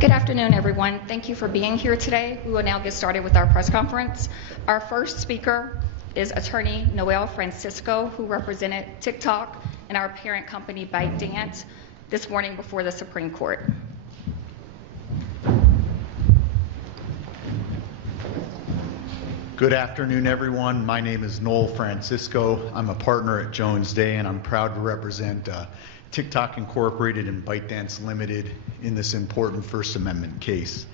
Good afternoon, everyone. Thank you for being here today. We will now get started with our press conference. Our first speaker is attorney Noel Francisco, who represented TikTok and our parent company ByteDance this morning before the Supreme Court. Good afternoon, everyone. My name is Noel Francisco. I'm a partner at Jones Day, and I'm proud to represent TikTok Incorporated and ByteDance Limited in this important First Amendment case.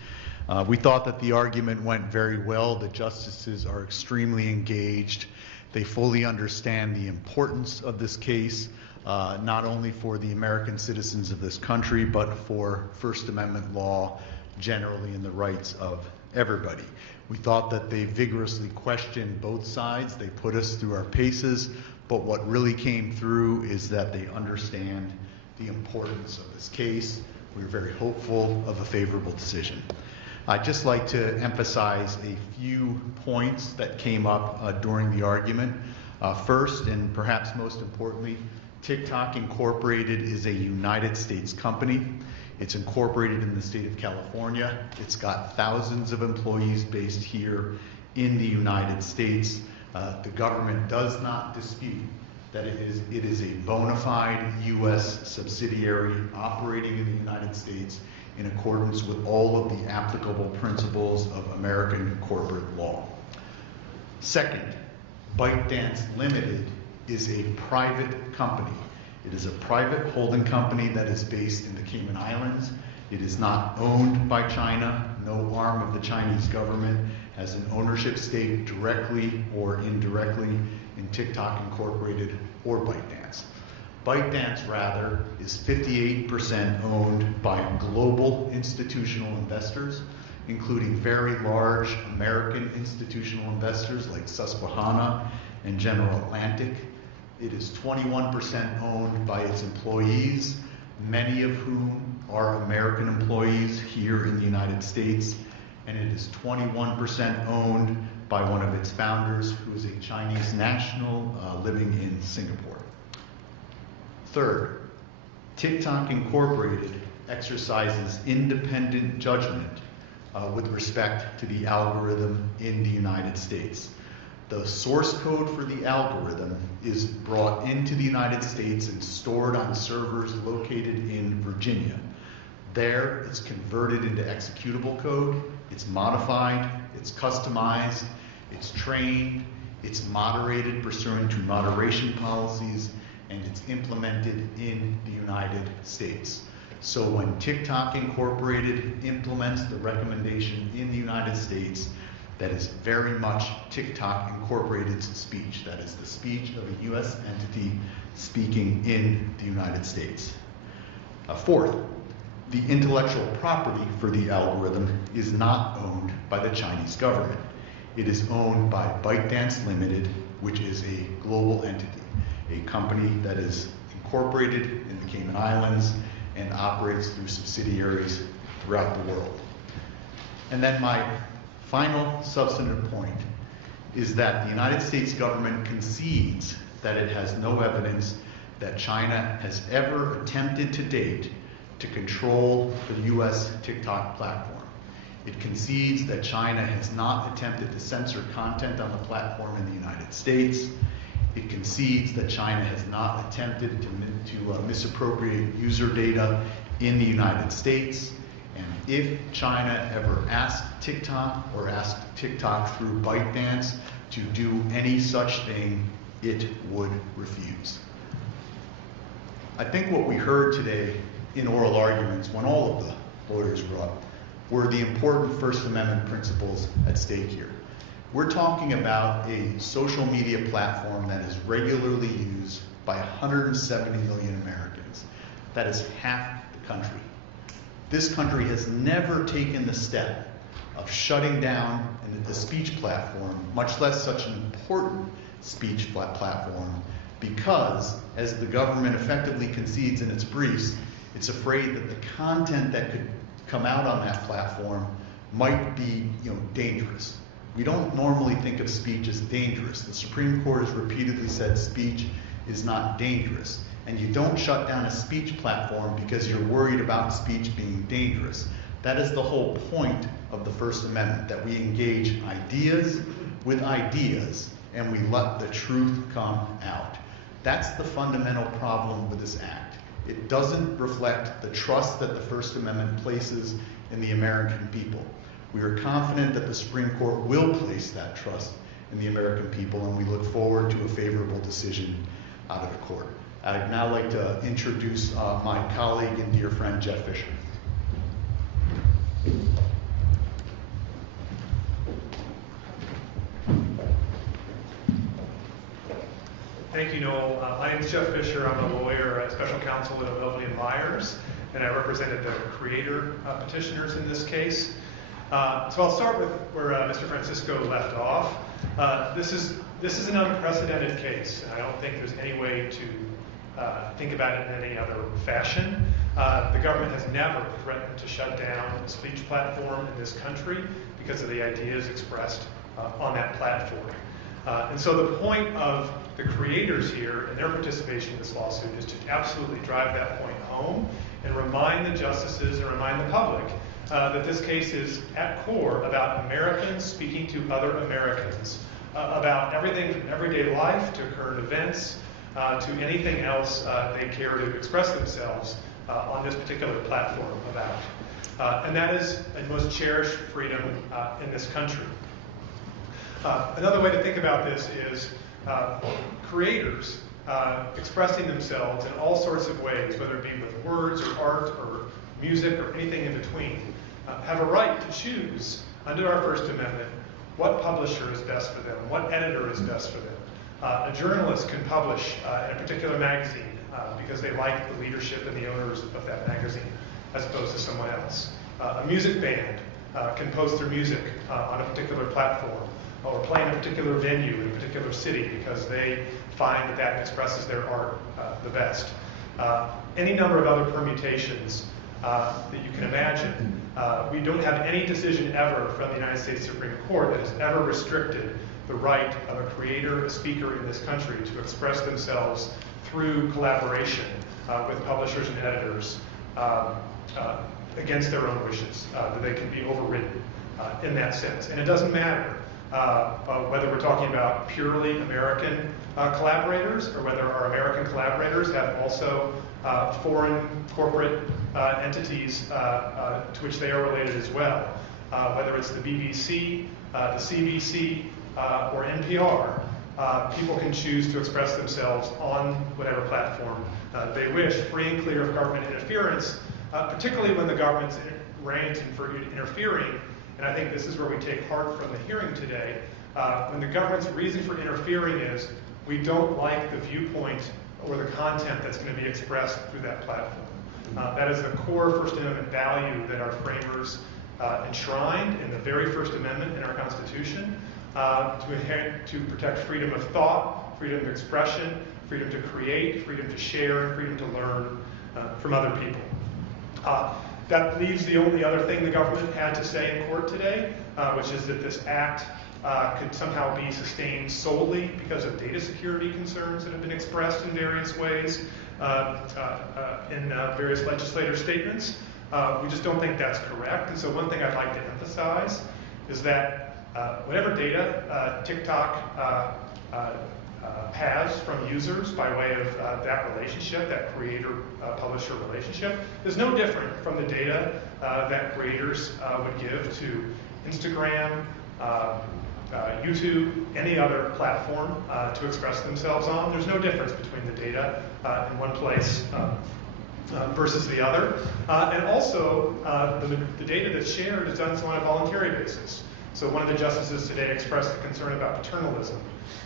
We thought that the argument went very well. The justices are extremely engaged. They fully understand the importance of this case, not only for the American citizens of this country, but for First Amendment law generally and the rights of everybody. We thought that they vigorously questioned both sides. They put us through our paces, but what really came through is that they understand the importance of this case. We're very hopeful of a favorable decision. I'd just like to emphasize a few points that came up during the argument. First, and perhaps most importantly, TikTok Incorporated is a United States company. It's incorporated in the state of California. It's got thousands of employees based here in the United States. The government does not dispute that it is a bona fide U.S. subsidiary operating in the United States in accordance with all of the applicable principles of American corporate law. Second, ByteDance Limited is a private company. It is a private holding company that is based in the Cayman Islands. It is not owned by China. No arm of the Chinese government has an ownership stake directly or indirectly in TikTok Incorporated or ByteDance. ByteDance, rather, is 58% owned by global institutional investors, including very large American institutional investors like Susquehanna and General Atlantic. It is 21% owned by its employees, many of whom are American employees here in the United States, and it is 21% owned by one of its founders, who is a Chinese national living in Singapore. Third, TikTok Incorporated exercises independent judgment with respect to the algorithm in the United States. The source code for the algorithm is brought into the United States and stored on servers located in Virginia. There, it's converted into executable code, it's modified, it's customized, it's trained, it's moderated pursuant to moderation policies, and it's implemented in the United States. So when TikTok Incorporated implements the recommendation in the United States, that is very much TikTok Incorporated's speech. That is the speech of a U.S. entity speaking in the United States. Fourth, the intellectual property for the algorithm is not owned by the Chinese government. It is owned by ByteDance Limited, which is a global entity, a company that is incorporated in the Cayman Islands and operates through subsidiaries throughout the world. And then my final substantive point is that the United States government concedes that it has no evidence that China has ever attempted to date to control the U.S. TikTok platform. It concedes that China has not attempted to censor content on the platform in the United States. It concedes that China has not attempted to misappropriate user data in the United States. And if China ever asked TikTok or asked TikTok through ByteDance to do any such thing, it would refuse. I think what we heard today in oral arguments, when all of the lawyers were up, were the important First Amendment principles at stake here. We're talking about a social media platform that is regularly used by 170 million Americans. That is half the country. This country has never taken the step of shutting down the speech platform, much less such an important speech platform, because, as the government effectively concedes in its briefs, it's afraid that the content that could come out on that platform might be, dangerous. We don't normally think of speech as dangerous. The Supreme Court has repeatedly said speech is not dangerous. And you don't shut down a speech platform because you're worried about speech being dangerous. That is the whole point of the First Amendment, that we engage ideas with ideas and we let the truth come out. That's the fundamental problem with this act. It doesn't reflect the trust that the First Amendment places in the American people. We are confident that the Supreme Court will place that trust in the American people, and we look forward to a favorable decision out of the court. I'd now like to introduce my colleague and dear friend, Jeff Fisher. Thank you, Noel. My name is Jeff Fisher. I'm a lawyer at special counsel at Ogilvy & Myers, and I represented the creator petitioners in this case. So I'll start with where Mr. Francisco left off. This is an unprecedented case, and I don't think there's any way to think about it in any other fashion. The government has never threatened to shut down a speech platform in this country because of the ideas expressed on that platform. And so the point of the creators here and their participation in this lawsuit is to absolutely drive that point home and remind the justices and remind the public that this case is at core about Americans speaking to other Americans, about everything from everyday life to current events to anything else they care to express themselves on this particular platform about. And that is a most cherished freedom in this country. Another way to think about this is creators expressing themselves in all sorts of ways, whether it be with words or art or music or anything in between, have a right to choose under our First Amendment what publisher is best for them, what editor is best for them. A journalist can publish in a particular magazine because they like the leadership and the owners of that magazine as opposed to someone else. A music band can post their music on a particular platform or play in a particular venue in a particular city because they find that that expresses their art the best. Any number of other permutations that you can imagine. We don't have any decision ever from the United States Supreme Court that has ever restricted the right of a creator, a speaker in this country to express themselves through collaboration with publishers and editors against their own wishes, that they can be overridden in that sense. And it doesn't matter whether we're talking about purely American collaborators or whether our American collaborators have also foreign corporate entities to which they are related as well. Whether it's the BBC, the CBC, or NPR, people can choose to express themselves on whatever platform they wish, free and clear of government interference, particularly when the government's ranks for interfering. And I think this is where we take heart from the hearing today. When the government's reason for interfering is we don't like the viewpoint or the content that's going to be expressed through that platform. That is a core First Amendment value that our framers enshrined in the very First Amendment in our Constitution to protect freedom of thought, freedom of expression, freedom to create, freedom to share, and freedom to learn from other people. That leaves the only other thing the government had to say in court today, which is that this act could somehow be sustained solely because of data security concerns that have been expressed in various ways in various legislator statements. We just don't think that's correct. And so one thing I'd like to emphasize is that whatever data TikTok has from users by way of that relationship, that creator-publisher relationship, is no different from the data that creators would give to Instagram, YouTube, any other platform to express themselves on. There's no difference between the data in one place versus the other. And also, the data that's shared is done on a voluntary basis. So one of the justices today expressed a concern about paternalism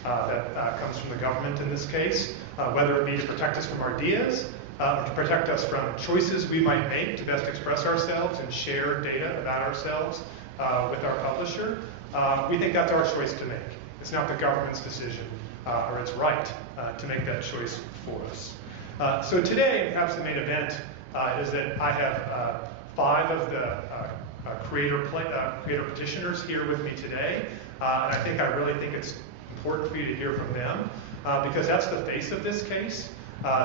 that comes from the government in this case, whether it be to protect us from ideas, to protect us from choices we might make to best express ourselves and share data about ourselves with our publisher. We think that's our choice to make. It's not the government's decision or its right to make that choice for us. So today, perhaps the main event is that I have 5 of the creator petitioners here with me today, and I really think it's important for you to hear from them because that's the face of this case.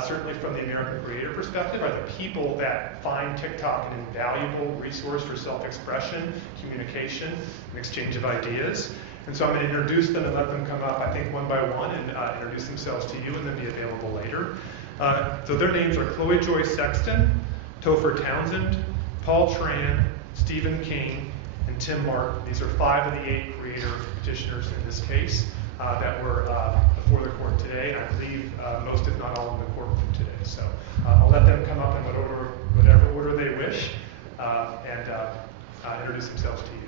certainly from the American creator perspective, are the people that find TikTok an invaluable resource for self-expression, communication, and exchange of ideas. And so I'm going to introduce them and let them come up, I think, one by one and introduce themselves to you and then be available later. So their names are Chloe Joy Sexton, Topher Townsend, Paul Tran, Stephen King, and Tim Martin. These are 5 of the 8 creator petitioners in this case that were before the court today, and I believe most, if not all, in the courtroom today. So I'll let them come up in whatever order they wish and introduce themselves to you.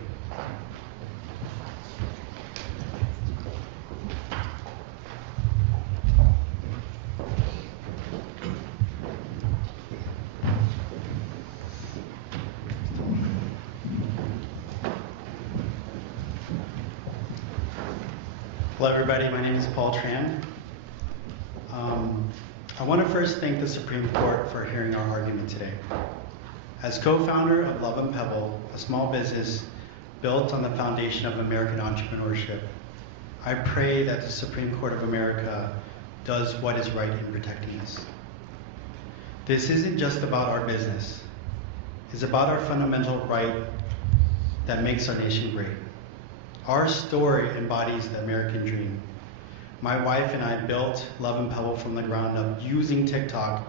Hello everybody, my name is Paul Tran. I want to first thank the Supreme Court for hearing our argument today. As co-founder of Love and Pebble, a small business built on the foundation of American entrepreneurship, I pray that the Supreme Court of America does what is right in protecting us. This isn't just about our business. It's about our fundamental right that makes our nation great. Our story embodies the American dream. My wife and I built Love and Pebble from the ground up using TikTok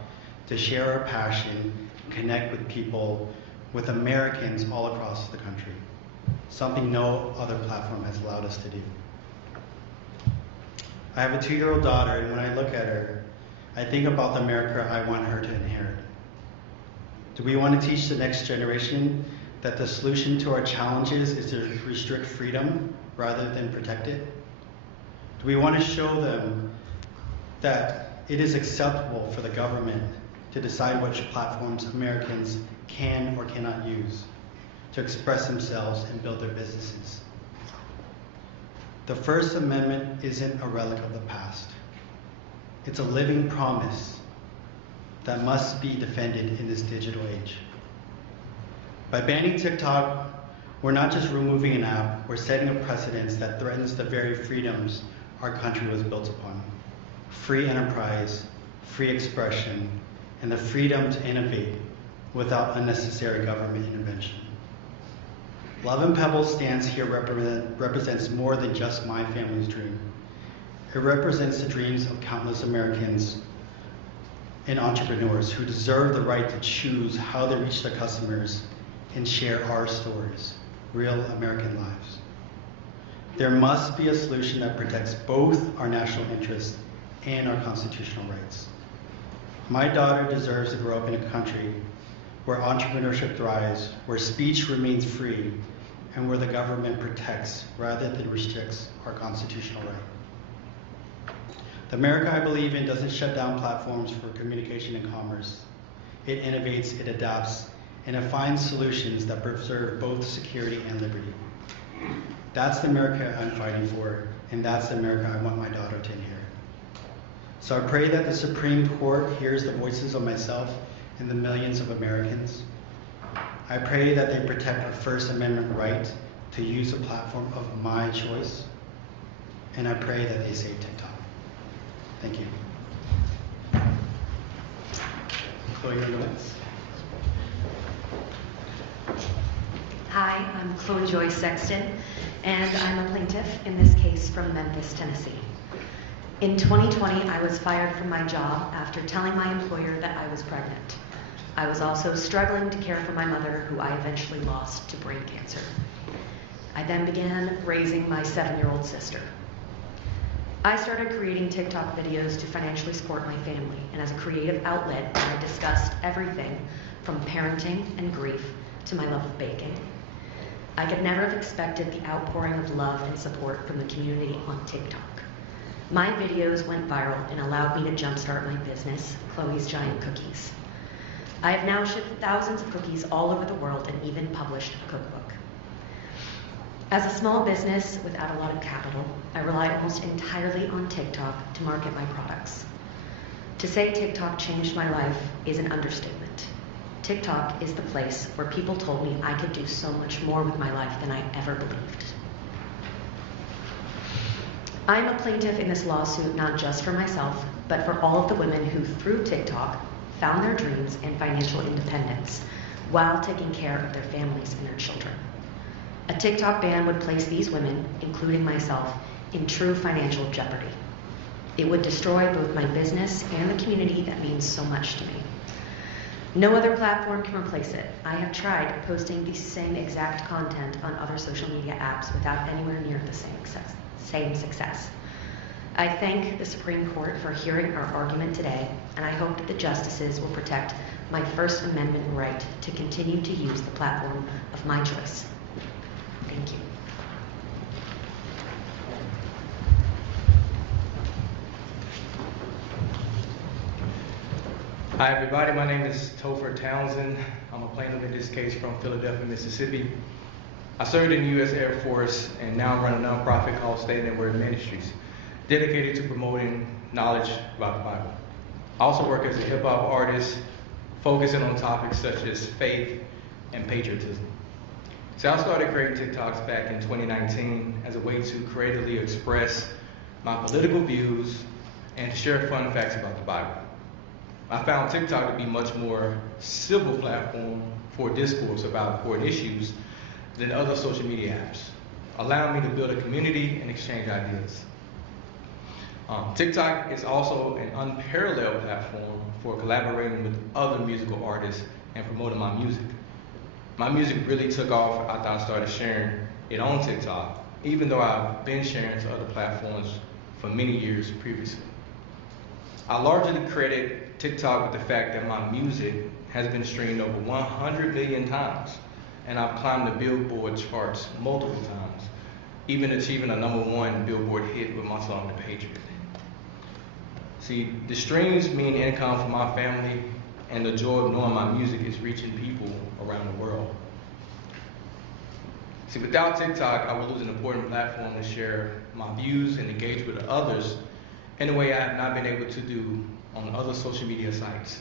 to share our passion and connect with people, with Americans all across the country, something no other platform has allowed us to do. I have a 2-year-old daughter, and when I look at her, I think about the America I want her to inherit. Do we want to teach the next generation that the solution to our challenges is to restrict freedom rather than protect it? Do we want to show them that it is acceptable for the government to decide which platforms Americans can or cannot use to express themselves and build their businesses? The First Amendment isn't a relic of the past. It's a living promise that must be defended in this digital age. By banning TikTok, we're not just removing an app, we're setting a precedence that threatens the very freedoms our country was built upon. Free enterprise, free expression, and the freedom to innovate without unnecessary government intervention. Love and Pebble stands here represents more than just my family's dream. It represents the dreams of countless Americans and entrepreneurs who deserve the right to choose how they reach their customers and share our stories, real American lives. There must be a solution that protects both our national interests and our constitutional rights. My daughter deserves to grow up in a country where entrepreneurship thrives, where speech remains free, and where the government protects rather than restricts our constitutional right. The America I believe in doesn't shut down platforms for communication and commerce. It innovates, it adapts, and it finds solutions that preserve both security and liberty. That's the America I'm fighting for, and that's the America I want my daughter to inherit. So I pray that the Supreme Court hears the voices of myself and the millions of Americans. I pray that they protect our First Amendment right to use a platform of my choice, and I pray that they save TikTok. Thank you. Chloe, you're next. Hi, I'm Chloe Joy Sexton, and I'm a plaintiff in this case from Memphis, Tennessee. In 2020, I was fired from my job after telling my employer that I was pregnant. I was also struggling to care for my mother, who I eventually lost to brain cancer. I then began raising my 7-year-old sister. I started creating TikTok videos to financially support my family, and as a creative outlet, I discussed everything from parenting and grief to my love of baking. I could never have expected the outpouring of love and support from the community on TikTok. My videos went viral and allowed me to jumpstart my business, Chloe's Giant Cookies. I have now shipped thousands of cookies all over the world and even published a cookbook. As a small business without a lot of capital, I rely almost entirely on TikTok to market my products. To say TikTok changed my life is an understatement. TikTok is the place where people told me I could do so much more with my life than I ever believed. I'm a plaintiff in this lawsuit not just for myself, but for all of the women who, through TikTok, found their dreams and financial independence while taking care of their families and their children. A TikTok ban would place these women, including myself, in true financial jeopardy. It would destroy both my business and the community that means so much to me. No other platform can replace it. I have tried posting the same exact content on other social media apps without anywhere near the same success. I thank the Supreme Court for hearing our argument today, and I hope that the justices will protect my First Amendment right to continue to use the platform of my choice. Thank you. Hi everybody, my name is Topher Townsend. I'm a plaintiff in this case from Philadelphia, Mississippi. I served in the U.S. Air Force and now run a nonprofit called Stay and Word Ministries, dedicated to promoting knowledge about the Bible. I also work as a hip hop artist, focusing on topics such as faith and patriotism. So I started creating TikToks back in 2019 as a way to creatively express my political views and to share fun facts about the Bible. I found TikTok to be much more civil platform for discourse about important issues than other social media apps, allowing me to build a community and exchange ideas. TikTok is also an unparalleled platform for collaborating with other musical artists and promoting my music. My music really took off after I started sharing it on TikTok, even though I've been sharing to other platforms for many years previously. I largely credit TikTok with the fact that my music has been streamed over 100 million times, and I've climbed the Billboard charts multiple times, even achieving a #1 Billboard hit with my song, The Patriot. See, the streams mean income for my family, and the joy of knowing my music is reaching people around the world. See, without TikTok, I would lose an important platform to share my views and engage with others in a way I have not been able to do on other social media sites.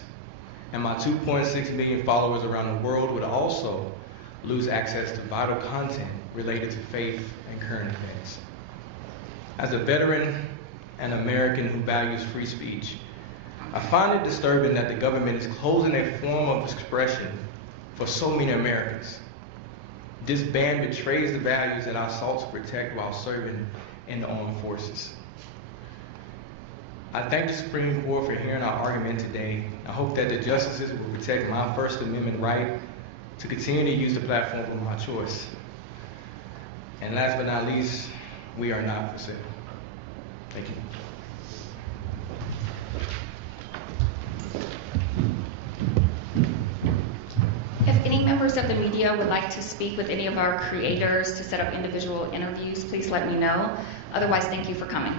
And my 2.6 million followers around the world would also lose access to vital content related to faith and current events. As a veteran and American who values free speech, I find it disturbing that the government is closing a form of expression for so many Americans. This ban betrays the values that I sought to protect while serving in the armed forces. I thank the Supreme Court for hearing our argument today. I hope that the justices will protect my First Amendment right to continue to use the platform of my choice. And last but not least, we are not for sale. Thank you. If any members of the media would like to speak with any of our creators to set up individual interviews, please let me know. Otherwise, thank you for coming.